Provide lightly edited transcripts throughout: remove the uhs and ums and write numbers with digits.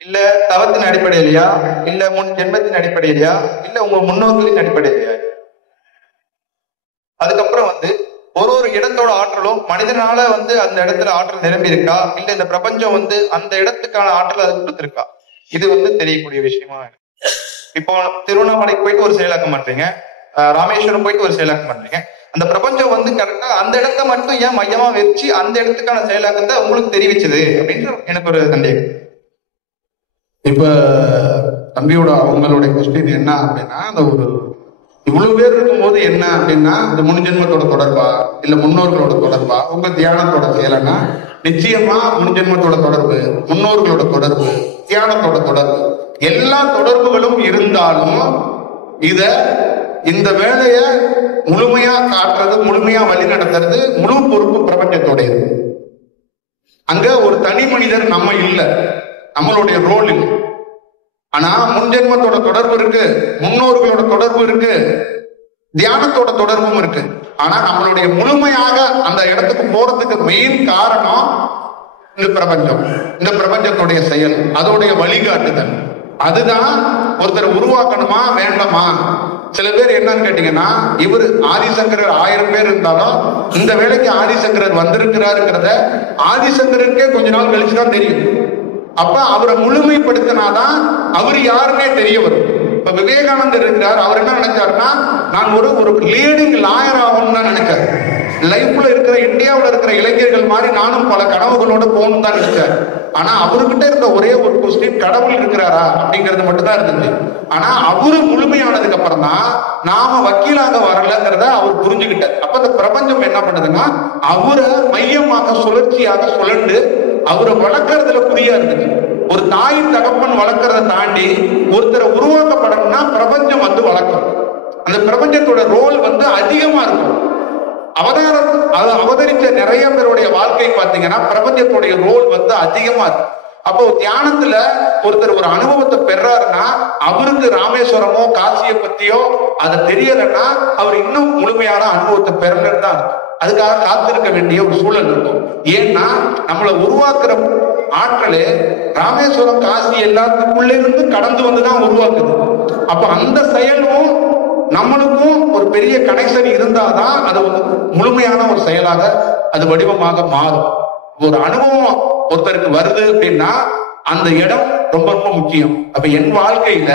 இல்ல தவத்தின் அடிப்படையிலையா, இல்ல முன் ஜென்மத்தின் அடிப்படையிலையா, இல்ல உங்க முன்னோர்களின் அடிப்படையிலையா? அதுக்கப்புறம் ஒரு ஒரு இடத்தோட ஆற்றலும் மனிதனால அந்த இடத்துல ஆற்றல் நிரம்பி இருக்கா, இல்ல இந்த பிரபஞ்சம் அந்த இடத்துக்கான ஆற்றல் அது கொடுத்திருக்கா, இது தெரியக்கூடிய விஷயமா. இப்போ திருவண்ணாமலைக்கு போயிட்டு ஒரு செயலாக்கம் பண்றீங்க, ராமேஸ்வரம் போயிட்டு ஒரு செயலாக்கம் பண்றீங்க. அந்த பிரபஞ்சம் கரெக்டா அந்த இடத்த மட்டும் ஏன் மையமா வச்சு அந்த இடத்துக்கான செயலாக்கத்தை உங்களுக்கு தெரிவிச்சது அப்படின்னு எனக்கு ஒரு சந்தேகம். இப்ப தம்பியோட அவங்களுடைய கொஸ்டின் என்ன அப்படின்னா, அந்த ஒரு இவ்வளவு பேர் இருக்கும்போது என்ன அப்படின்னா, இந்த முன்ஜென்மத்தோட தொடர்பா இல்ல முன்னோர்களோட தொடர்பா உங்க தியானத்தோட செயலன்னா, நிச்சயமா முன்ஜென்மத்தோட தொடர்பு, முன்னோர்களோட தொடர்பு, தியானத்தோட தொடர்பு, எல்லா தொடர்புகளும் இருந்தாலும் இந்த வேலைய முழுமையா காட்டுறது, முழுமையா வழி நடத்துறது முழு பொறுப்பு பிரபஞ்சத்தோடையது. அங்க ஒரு தனி மனிதர் நம்ம இல்ல, நம்மளுடைய ரோல் இல்லை. ஆனா முன்ஜென்மத்தோட தொடர்பு இருக்கு, முன்னோர்களோட தொடர்பு இருக்கு, தியானத்தோட தொடர்பும் இருக்கு. ஆனா நம்மளுடைய முழுமையாக அந்த இடத்துக்கு போறதுக்கு மெயின் காரணம் இந்த பிரபஞ்சம், இந்த பிரபஞ்சத்துடைய செயல், அதோடைய வழிகாட்டுதல். அதுதான் ஒருத்தர் உருவாக்கணுமா வேண்டாமா. சில பேர் என்னன்னு கேட்டீங்கன்னா, இவர் ஆதிசங்கரர் 1000 பேர் இருந்தாலும் இந்த வேலைக்கு ஆதிசங்கரர் வந்திருக்கிறாருங்கிறத ஆதிசங்கரருக்கே கொஞ்ச நாள் கழிச்சுதான் தெரியும். அப்ப அவரை முழுமைப்படுத்தினாதான் அவர் யாருன்னே தெரிய வரும். இப்ப விவேகானந்தர் இருக்கிறார், அவர் என்ன நினைச்சாருன்னா, நான் ஒரு லீடிங் லாயர் ஆகணும்னு தான் நினைச்சார். லைஃப்ல இருக்கிற இந்தியாவில் இருக்கிற இளைஞர்கள் மாதிரி நானும் பல கனவுகளோட போகணும் தான் நினைச்சார். ஆனா அவர்கிட்ட இருந்த ஒரே ஒரு கொஸ்டின், கடவுள் இருக்கிறாரா அப்படிங்கிறது மட்டும் தான் இருந்துச்சு. ஆனா அவரு முழுமையானதுக்கு அப்புறம் தான் நாம வக்கீலாக வரலங்கிறத அவர் புரிஞ்சுக்கிட்டார். அப்ப இந்த பிரபஞ்சம் என்ன பண்ணுதுன்னா, அவரை மையமாக சுழற்சியாக சுழண்டு அவரை வளர்க்கறதுல குறியா இருந்துச்சு. ஒரு தாய் தகப்பன் வளர்க்கறத தாண்டி ஒருத்தரை உருவாக்கப்படணும்னா பிரபஞ்சம் வளர்க்கும். அந்த பிரபஞ்சத்தோட ரோல் அதிகமா இருக்கும். அவதரிச்ச நிறைய பேருடைய வாழ்க்கை பாத்தீங்கன்னா பிரபஞ்சத்துடைய ரோல் அதிகமா இருக்கு. அப்போ தியானத்துல ஒருத்தர் ஒரு அனுபவத்தை பெறாருன்னா, அவருக்கு ராமேஸ்வரமோ காசியை பத்தியோ அதை தெரியலன்னா அவர் இன்னும் முழுமையான அனுபவத்தை பெறலன்னு தான் இருக்கும். அதுக்காக காத்திருக்க வேண்டிய ஒரு சூழல் இருக்கும். ஏன்னா நம்மளை உருவாக்குற ஆற்றலே ராமேஸ்வரம் காசி எல்லாத்துக்குள்ள இருந்து கடந்து வந்துதான் உருவாக்குது. அப்ப அந்த செயலும் நம்மளுக்கும் ஒரு பெரிய கனெக்ஷன் இருந்தாதான் அது முழுமையான ஒரு செயலாக அது வடிவமாக மாறும். ஒரு அனுபவம் ஒருத்தருக்கு வருது அப்படின்னா அந்த இடம் ரொம்ப ரொம்ப முக்கியம். அப்ப என் வாழ்க்கையில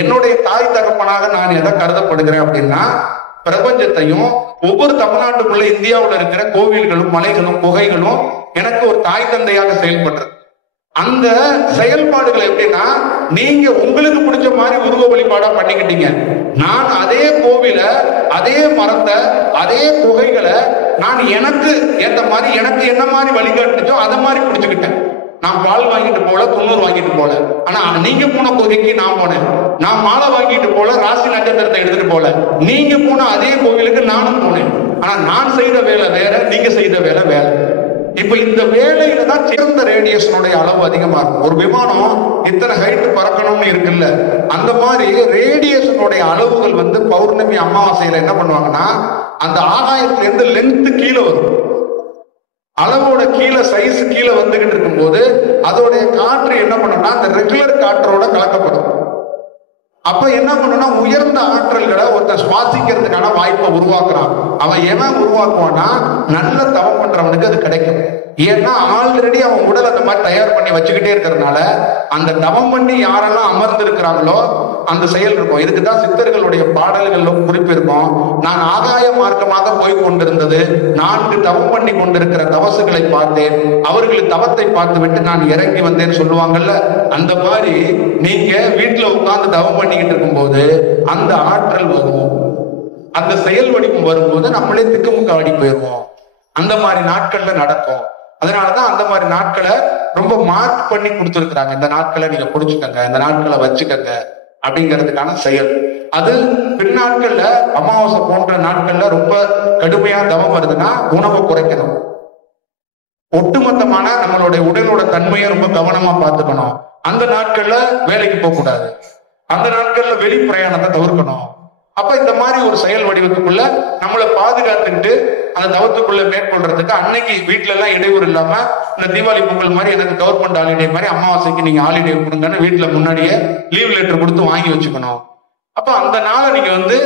என்னுடைய தாய் தகப்பனாக நான் எதை கருதப்படுகிறேன் அப்படின்னா, பிரபஞ்சத்தையும் ஒவ்வொரு தமிழ்நாட்டுக்குள்ள இந்தியாவில் இருக்கிற கோவில்களும் மலைகளும் குகைகளும் எனக்கு ஒரு தாய் தந்தையாக செயல்படுறது. அந்த செயல்பாடுகள் எப்படின்னா, நீங்க உங்களுக்கு பிடிச்ச மாதிரி உருவ வழிபாடா பண்ணிக்கிட்டீங்க. நான் அதே கோவில, அதே மரத்தை, அதே குகைகளை நான் எனக்கு ஏத்த மாதிரி, எனக்கு என்ன மாதிரி வழிகாட்டுச்சோ அதை மாதிரி பிடிச்சுக்கிட்டேன். நான் பால் வாங்கிட்டு போல, 90 வாங்கிட்டு போல. ஆனா நீங்க போன கோவிலுக்கு நான் போனேன். நான் மாலை வாங்கிட்டு போல, ராசி நட்சத்திரத்தை எடுத்துட்டு போல. நீங்க போன அதே கோவிலுக்கு நானும் போனேன். ஆனா நான் செய்த வேலை வேற, நீங்க செய்த வேலை வேற. இப்ப இந்த வேலையில தான் சிறந்த ரேடியேஷனுடைய அளவு அதிகமா இருக்கும். ஒரு விமானம் இத்தனை ஹைட் பறக்கணும்னு இருக்குல்ல, அந்த மாதிரி ரேடியேஷனுடைய அளவுகள் பௌர்ணமி அமாவாசையில என்ன பண்ணுவாங்கன்னா, அந்த ஆகாயத்துல இருந்து லென்த் கீழே வரும். அளவோட கீழே சைஸ் கீழே வந்துகிட்டு இருக்கும் போது அதோடைய காற்று என்ன பண்ணும்னா அந்த ரெகுலர் காற்றோட கலக்கப்படும். அப்ப என்ன பண்ணுனா உயர்ந்த ஆற்றல்களை ஒருத்தன் சுவாசிக்கிறதுக்கான வாய்ப்பை உருவாக்குறான். அவன் எவன் உருவாக்குவான்னா, நல்ல தவம் பண்றவனுக்கு அது கிடைக்கும். ஏன்னா ஆல்ரெடி அவன் உடல் அந்த மாதிரி தயார் பண்ணி வச்சுக்கிட்டே இருக்கிறதுனால அந்த தவம் பண்ணி யாரெல்லாம் அமர்ந்து இருக்கிறாங்களோ அந்த செயல் இருக்கும். இதுக்குதான் சித்தர்களுடைய பாடல்களும் குறிப்பு இருக்கும். நான் ஆகாய மார்க்கமாக போய் கொண்டிருந்தது, 4 தவம் பண்ணி கொண்டிருக்கிற தவசுகளை பார்த்தேன், அவர்கள் தவத்தை பார்த்து விட்டு நான் இறங்கி வந்தேன்னு சொல்லுவாங்கல்ல. அந்த மாதிரி நீங்க வீட்டுல உட்கார்ந்து தவம் பண்ணிக்கிட்டு இருக்கும் போது அந்த ஆற்றல் வரும். அந்த செயல் வடிவம் வரும்போது நம்மளே திக்குமுக்க ஆடி போயிடுவோம். அந்த மாதிரி நாட்கள்ல நடக்கும். அதனாலதான் அந்த மாதிரி நாட்களை ரொம்ப மார்க் பண்ணி கொடுத்துருக்குறாங்க. இந்த நாட்களை நீங்க புடிச்சுக்கங்க, இந்த நாட்களை வச்சுக்கங்க அப்படிங்கிறதுக்கான செயல். அது பின்னாட்கள்ல அமாவாசை போன்ற நாட்கள்ல ரொம்ப கடுமையா தவம் வருதுன்னா உணவை குறைக்கணும். ஒட்டுமொத்தமான நம்மளுடைய உடலோட தன்மையை ரொம்ப கவனமா பார்த்துக்கணும். அந்த நாட்கள்ல வேலைக்கு போக கூடாது, அந்த நாட்கள்ல வெளி பிரயாணத்தை தவிர்க்கணும். அப்ப இந்த மாதிரி ஒரு செயல் வடிவத்துக்குள்ள நம்மளை பாதுகாத்துக்கிட்டு அந்த தவத்துக்குள்ள மேற்கொள்றதுக்கு அன்னைக்கு வீட்டுல எல்லாம் இடையூறு இல்லாம இந்த தீபாவளி பொங்கல் மாதிரி எனக்கு கவர்மெண்ட் ஹாலிடே மாதிரி அமாவாசைக்கு நீங்க ஹாலிடே கொடுங்கன்னு வீட்டுல முன்னாடியே லீவ் லெட்டர் கொடுத்து வாங்கி வச்சுக்கணும். அப்ப அந்த நாளை நீங்க வந்து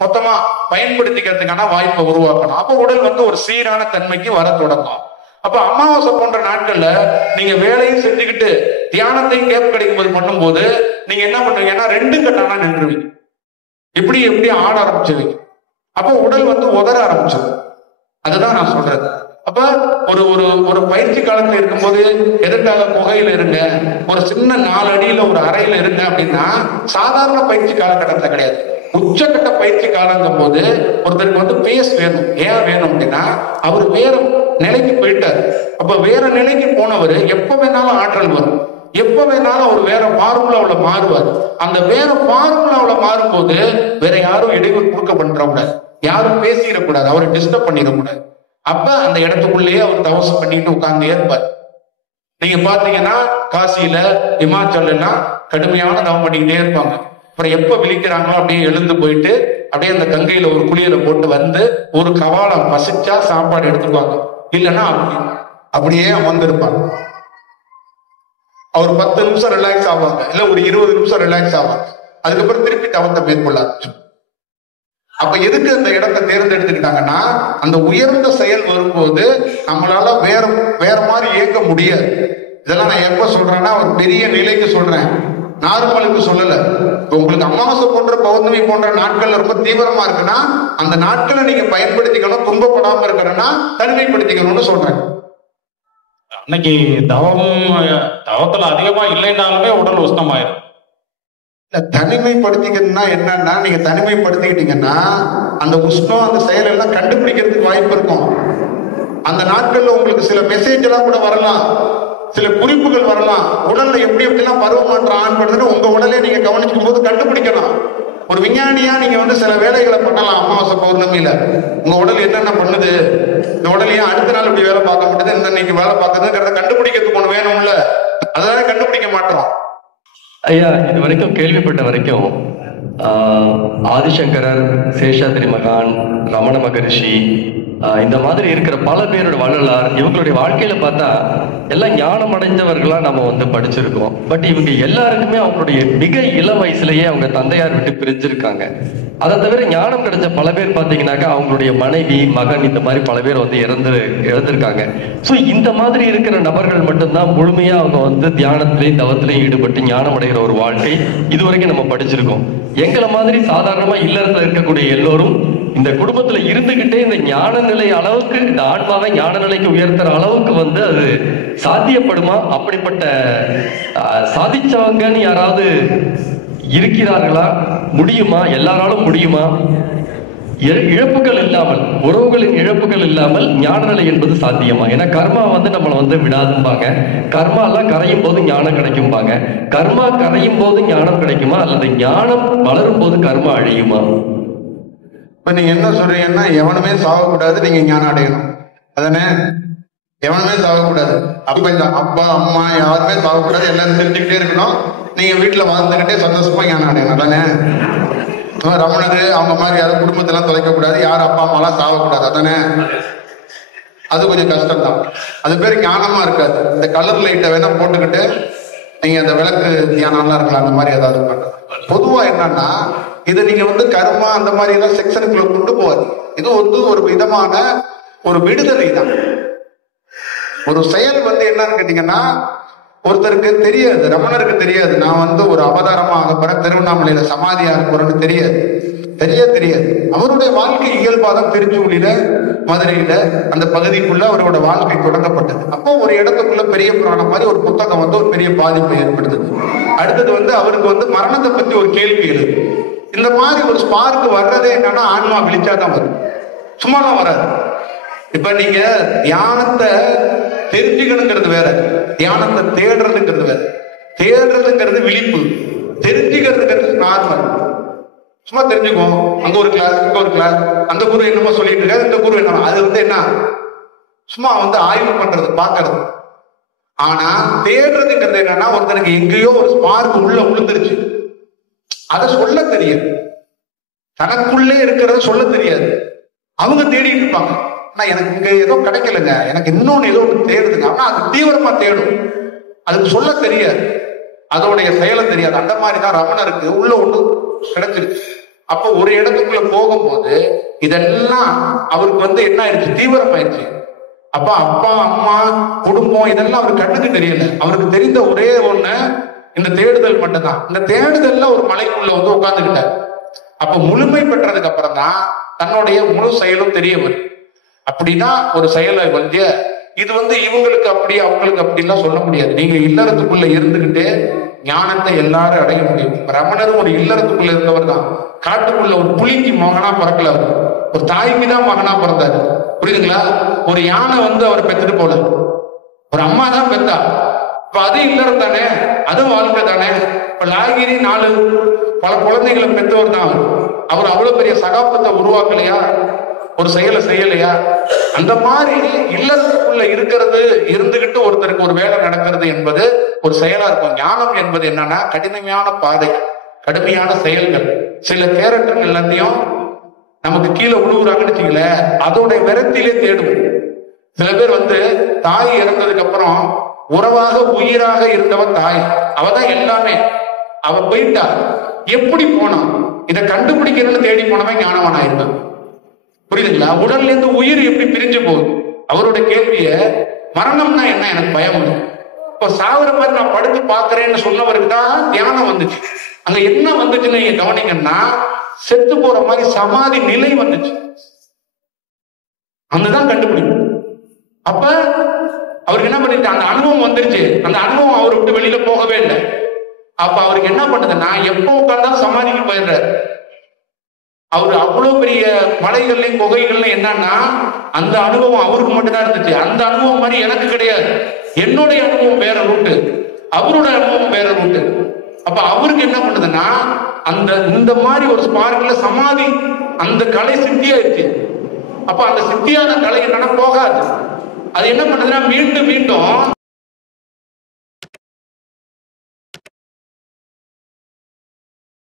மொத்தமா பயன்படுத்திக்கிறதுக்கான வாய்ப்பை உருவாக்கணும். அப்ப உடல் வந்து ஒரு சீரான தன்மைக்கு வர தொடங்கும். அப்ப அமாவாசை போன்ற நாட்கள்ல நீங்க வேலையும் செஞ்சுக்கிட்டு தியானத்தையும் கேப் கிடைக்கும் போது பண்ணும்போது நீங்க என்ன பண்ணுவீங்கன்னா 2 கட்டானா நின்றுவீங்க. எப்படி ஆட ஆரம்பிச்சுவீங்க. அப்ப உடல் வந்து உதற ஆரம்பிச்சிடும். அதுதான் நான் சொல்றது. அப்ப ஒரு ஒரு ஒரு பயிற்சி காலத்துல இருக்கும்போது எதற்காக குகையில இருங்க, ஒரு சின்ன 4 அடியில ஒரு அறையில இருங்க அப்படின்னா சாதாரண பயிற்சி காலகட்டத்துல கிடையாது. உச்சக்கட்ட பயிற்சி காலங்கும் போது ஒருத்தருக்கு வந்து பேஸ் வேணும். ஏன் வேணும் அப்படின்னா அவர் வேற நிலைக்கு போயிட்டார். அப்ப வேற நிலைக்கு போனவர் எப்ப வேணாலும் ஆற்றல் வரும், எப்ப வேணாலும் அவர் வேற ஃபார்முலாவுல மாறுவார். அந்த வேற ஃபார்முலாவுல மாறும்போது வேற யாரும் இடையூறு கொடுக்க பண்றக்கூடாது, யாரும் பேசிடக்கூடாது, அவரை டிஸ்டர்ப் பண்ணிடக்கூடாது. அப்ப அந்த இடத்துக்குள்ளேயே அவர் தவசம் பண்ணிட்டு உட்கார்ந்து ஏற்பார். நீங்க பாத்தீங்கன்னா காசியில இமாச்சல் எல்லாம் கடுமையான தவம் பண்ணிக்கிட்டே இருப்பாங்க. அப்புறம் எப்ப விழிக்கிறாங்களோ அப்படியே எழுந்து போயிட்டு அப்படியே அந்த கங்கையில ஒரு குளியல போட்டு வந்து ஒரு கவாலம் பசிச்சா சாப்பாடு எடுத்துக்குவாங்க. இல்லைன்னா அப்படியே அமர்ந்திருப்பாங்க. அவர் 10 நிமிஷம் ரிலாக்ஸ் ஆவாங்க, இல்ல ஒரு 20 நிமிஷம் ரிலாக்ஸ் ஆவாங்க. அதுக்கப்புறம் திருப்பி தவத்தை மேற்கொள்ள ஆரம்பிச்சு. அப்ப எதுக்கு அந்த இடத்தை தேர்ந்தெடுத்துக்கிட்டாங்கன்னா அந்த உயர்ந்த செயல் வரும்போது நம்மளால வேற மாதிரி இயக்க முடியாது. இதெல்லாம் நான் எப்ப சொல்றேன்னா ஒரு பெரிய நிலைக்கு சொல்றேன், நார்மலுக்கு சொல்லல. உங்களுக்கு அமாவாசை போன்ற பௌர்ணமி போன்ற நாட்கள் ரொம்ப தீவிரமா இருக்குன்னா அந்த நாட்களை நீங்க பயன்படுத்திக்கணும். துன்பப்படாம இருக்கணும்னா தனிமைப்படுத்திக்கணும்னு சொல்றேன். அன்னைக்கு தவத்துல அதிகமா இல்லைன்னாலுமே உடல் உஷ்ணமாயிரும். தனிமைப்படுத்திக்கணும்னா என்னன்னா நீங்க தனிமைப்படுத்திக்கிட்டீங்கன்னா அந்த உஷ்ணம் அந்த செயல் எல்லாம் கண்டுபிடிக்கிறதுக்கு வாய்ப்பு இருக்கும். அந்த நாட்கள்ல உங்களுக்கு சில மெசேஜ் எல்லாம் கூட வரலாம், சில குறிப்புகள் வரலாம். உடல்ல எப்படி எப்படிலாம் பருவமாற்றம் ஆன் பண்ணுறது உங்க உடலே நீங்க கவனிக்கும் போது கண்டுபிடிக்கலாம். ஒரு விஞ்ஞானியா நீங்க வந்து சில வேலைகளை பண்ணலாம். அமாவாசை பௌர்ணமியில உங்க உடல் என்னென்ன பண்ணுது, இந்த உடல் ஏன் அடுத்த நாள் இப்படி வேலை பார்க்க மாட்டேது, இந்த இன்னைக்கு வேலை பார்க்கறதுங்கிறத கண்டுபிடிக்கிறதுக்கு ஒண்ணு வேணும்ல, அதனால கண்டுபிடிக்க மாட்டோம். ஐயா, இது வரைக்கும் கேள்விப்பட்ட வரைக்கும் ஆதிசங்கரர், சேஷாத்ரி மகான், ரமண மகரிஷி, இந்த மாதிரி இருக்கிற பல பேரோட வள்ளலார் இவங்களுடைய வாழ்க்கையில பார்த்தா எல்லாம் ஞானம் அடைஞ்சவர்களா நம்ம வந்து படிச்சிருக்கோம். பட் இவங்க எல்லாருக்குமே அவங்களுடைய மிக இளம் வயசுலயே அவங்க தந்தையார் விட்டு பிரிஞ்சிருக்காங்க. அதை தவிர ஞானம் கிடைச்ச பல பேர் பார்த்தீங்கன்னாக்கா அவங்களுடைய மனைவி, மகன், இந்த மாதிரி பல பேர் வந்து இறந்திருக்காங்க. ஸோ இந்த மாதிரி இருக்கிற நபர்கள் மட்டும்தான் முழுமையா அவங்க வந்து தியானத்திலையும் தவத்திலையும் ஈடுபட்டு ஞானம் அடைகிற ஒரு வாழ்க்கை இதுவரைக்கும் நம்ம படிச்சிருக்கோம். எங்களை மாதிரி சாதாரணமா இல்லறத்துல இருக்கக்கூடிய எல்லோரும் இந்த குடும்பத்துல இருந்துகிட்டே இந்த ஞான நிலை அளவுக்கு, இந்த ஆன்மாவை ஞான நிலைக்கு உயர்த்துற அளவுக்கு வந்து அது சாத்தியப்படுமா? அப்படிப்பட்ட சாதிச்சவங்கன்னு யாராவது இருக்கிறார்களா? முடியுமா? எல்லாராலும் முடியுமா? இழப்புகள் இல்லாமல், உறவுகளின் இழப்புகள் இல்லாமல் ஞான நிலை என்பது சாத்தியமா? ஏன்னா கர்மா வந்து நம்மளை வந்து விடாதும்பாங்க. கர்மா எல்லாம் கரையும் போது ஞானம் கிடைக்கும்பாங்க. கர்மா கரையும் போது ஞானம் கிடைக்குமா, அல்லது ஞானம் வளரும் போது கர்மா அழியுமா? இப்ப நீங்க என்ன சொல்றீங்கன்னா எவனுமே சாகக்கூடாது, நீங்க ஞானம் அடையணும், அதானே? எவனுமே சாகக்கூடாது. அப்ப இந்த அப்பா அம்மா யாருமே சாகக்கூடாது, எல்லாரும் தெரிஞ்சுக்கிட்டே இருக்கணும், நீங்க வீட்டுல வாழ்ந்துகிட்டே சந்தோஷமா ஞானம் அடையணும், அதானே? ரமணரு அவங்க மாதிரி யாரும் குடும்பத்தெல்லாம் தொலைக்கக்கூடாது, யாரும் அப்பா அம்மா எல்லாம் சாகக்கூடாது, அதானே? அது கொஞ்சம் கஷ்டம் தான். அது பேர் ஞானமா இருக்காது. இந்த கலர் லைட்டை வேணா போட்டுக்கிட்டு நீங்க அந்த விளக்கு தியானம்லாம் இருக்கலாம், அந்த மாதிரி ஏதாவது பண்றது. பொதுவா என்னன்னா இதை நீங்க வந்து கர்மா அந்த மாதிரி எல்லாம் செக்ஷனுக்குள்ள கொண்டு போவாது. இது வந்து ஒரு விதமான ஒரு விடுதலை தான். ஒரு செயல் வந்து என்னன்னு கேட்டீங்கன்னா ஒருத்தருக்கு தெரியாது, ரமணருக்கு தெரியாது நான் வந்து ஒரு அவதாரமா ஆக போறேன், திருவண்ணாமலையில சமாதியா போறேன்னு தெரியாது. அவருடைய வாழ்க்கை இயல்பாதான் திருச்சூழில, மதுரையில அந்த பகுதிக்குள்ள அவரோட வாழ்க்கை தொடங்கப்பட்டது. அப்போ ஒரு இடத்துக்குள்ள பெரிய புராணம் மாதிரி ஒரு புத்தகம் வந்து ஒரு பெரிய பாதிப்பை ஏற்படுத்துது. அடுத்தது வந்து அவருக்கு வந்து மரணத்தை பத்தி ஒரு கேள்வி எழுது. இந்த மாதிரி ஒரு ஸ்பார்க் வர்றதே என்னன்னா ஆன்மா விழிச்சாதான் வரும், சும்மாலாம் வராது. இப்ப நீங்க தியானத்தை தெரிஞ்சுக்கணுங்கிறது வேற, தியானத்தை தேடுறதுங்கிறது வேற. தேடுறதுங்கிறது விழிப்பு, தெரிஞ்சுக்கிறதுங்கிறது நார்மல். சும்மா தெரிஞ்சுக்குவோம், அங்க ஒரு கிளாஸ், இங்க ஒரு கிளாஸ், அந்த குரு என்னமோ சொல்லிட்டு இருக்காரு, இந்த குரு என்ன, அது வந்து என்ன சும்மா வந்து ஆய்வு பண்றது, பாக்குறது. ஆனா தேடுறதுங்கிறது என்னன்னா ஒருத்தருக்கு எங்கேயோ ஒரு ஸ்பார்க் உள்ள விழுந்துருச்சு, அதை சொல்ல தெரியாது, தனக்குள்ளே இருக்கிறத சொல்ல தெரியாது, அவங்க தேடிட்டு இருப்பாங்க. ஆனா எனக்கு இங்க ஏதோ கிடைக்கலங்க, எனக்கு இன்னொன்னு ஏதோ ஒன்று தேடுதுங்க. ஆனா அது தீவிரமா தேடும், அதுக்கு சொல்ல தெரியாது, அதோடைய செயலை தெரியாது. அந்த மாதிரிதான் ரமணருக்கு உள்ள ஒண்ணு கிடைச்சிருக்கு. அப்ப ஒரு இடத்துக்குள்ள போகும்போது இதெல்லாம் அவருக்கு வந்து என்ன ஆயிடுச்சு, தீவிரமாயிடுச்சு. அப்ப அப்பா அம்மா குடும்பம் இதெல்லாம் அவருக்கு கண்ணுக்கு தெரியல. அவருக்கு தெரிந்த ஒரே ஒண்ணு இந்த தேடுதல் மட்டும்தான். இந்த தேடுதல்ல ஒரு மலைக்குள்ள வந்து உட்கார்ந்துக்கிட்டார். அப்ப முழுமை பெற்றதுக்கு அப்புறம் தான் தன்னுடைய முழு செயலும் தெரிய வரும். அப்படின்னா ஒரு செயலை வந்து இது வந்து இவங்களுக்கு அப்படி அவங்களுக்கு அப்படின்லாம் சொல்ல முடியாது. நீங்க இல்லறத்துக்குள்ள இருந்துகிட்டு ஞானத்தை எல்லாரும் அடைய முடியும். ரமணரும் ஒரு இல்லறத்துக்குள்ள இருந்தவர் தான். காட்டுக்குள்ள ஒரு புலிக்கு மகனா பிறக்கல, ஒரு தாய்க்கு தான் மகனா பிறந்தாரு. புரியுதுங்களா? ஒரு யானை வந்து அவர் பெற்றுட்டு போல, ஒரு அம்மா தான் பெத்தா. இப்ப அது இல்லறம் தானே, அதுவும் வாழ்க்கை தானே. இப்ப லாகிரி 4 பல குழந்தைகளை பெற்றவர் தான். அவர் அவ்வளவு பெரிய சகாப்தத்தை உருவாக்கலையா, ஒரு செயலை செய்யலையா? அந்த மாதிரி இல்லறத்துக்குள்ள இருக்கிறது இருந்துகிட்டு ஒருத்தருக்கு ஒரு வேலை நடக்கிறது என்பது ஒரு செயலா இருக்கும். ஞானம் என்பது என்னன்னா கடினமான பாதை, கடுமையான செயல்கள். சில கேரக்டர்கள் எல்லாத்தையும் நமக்கு கீழே உழுவுறாங்கன்னு வச்சுக்கல, அதோட விரத்திலே தேடுவோம். சில பேர் வந்து தாய் இறந்ததுக்கு அப்புறம் உறவாக உயிராக இருந்தவன் தாய், அவதான் எல்லாமே. அவ போயிட்டா, எப்படி போனான் இதை கண்டுபிடிக்கணும்னு தேடி போனவன் ஞானவன் ஆயிருந்தான். புரியுதுங்களா? உடல்ல இருந்து உயிர் எப்படி பிரிஞ்சு போகுது, அவருடைய கேள்விய மரணம்னா என்ன எனக்கு பயம் இல்லை. இப்ப சாகுற மாதிரி நான் படுத்து பாக்குறேன்னு சொன்னவருக்கு தான் தியானம் வந்துச்சு. அங்க என்ன வந்துச்சுன்னு நீங்க கவனிங்கன்னா, செத்து போற மாதிரி சமாதி நிலை வந்துச்சு. அங்கதான் கண்டுபிடிக்கும். அப்ப அவருக்கு என்ன பண்ணிட்டு அந்த அனுபவம் வந்துருச்சு. அந்த அனுபவம் அவரை விட்டு வெளியில போகவே இல்லை. அப்ப அவருக்கு என்ன பண்ணுதுன்னா, எப்ப உட்கார்ந்தாலும் சமாதிக்கு போயிடுறாரு. அவரு அவ்வளவு பெரிய மலைகள்லையும் குகைகள்லையும் என்னன்னா அந்த அனுபவம் அவருக்கு மட்டும்தான் இருந்துச்சு. அந்த அனுபவம் மாதிரி எனக்கு கிடையாது. என்னுடைய அனுபவம் வேற ரூட்டு, அவரோட அனுபவம் வேற ரூட்டு. அப்ப அவருக்கு என்ன பண்ணுதுன்னா, அந்த இந்த மாதிரி ஒரு ஸ்பார்க்ல சமாதி அந்த கலை சித்தியாயிடுச்சு. அப்ப அந்த சித்தியான கலை என்னன்னா போகாது. அது என்ன பண்ணுதுன்னா மீண்டும் மீண்டும்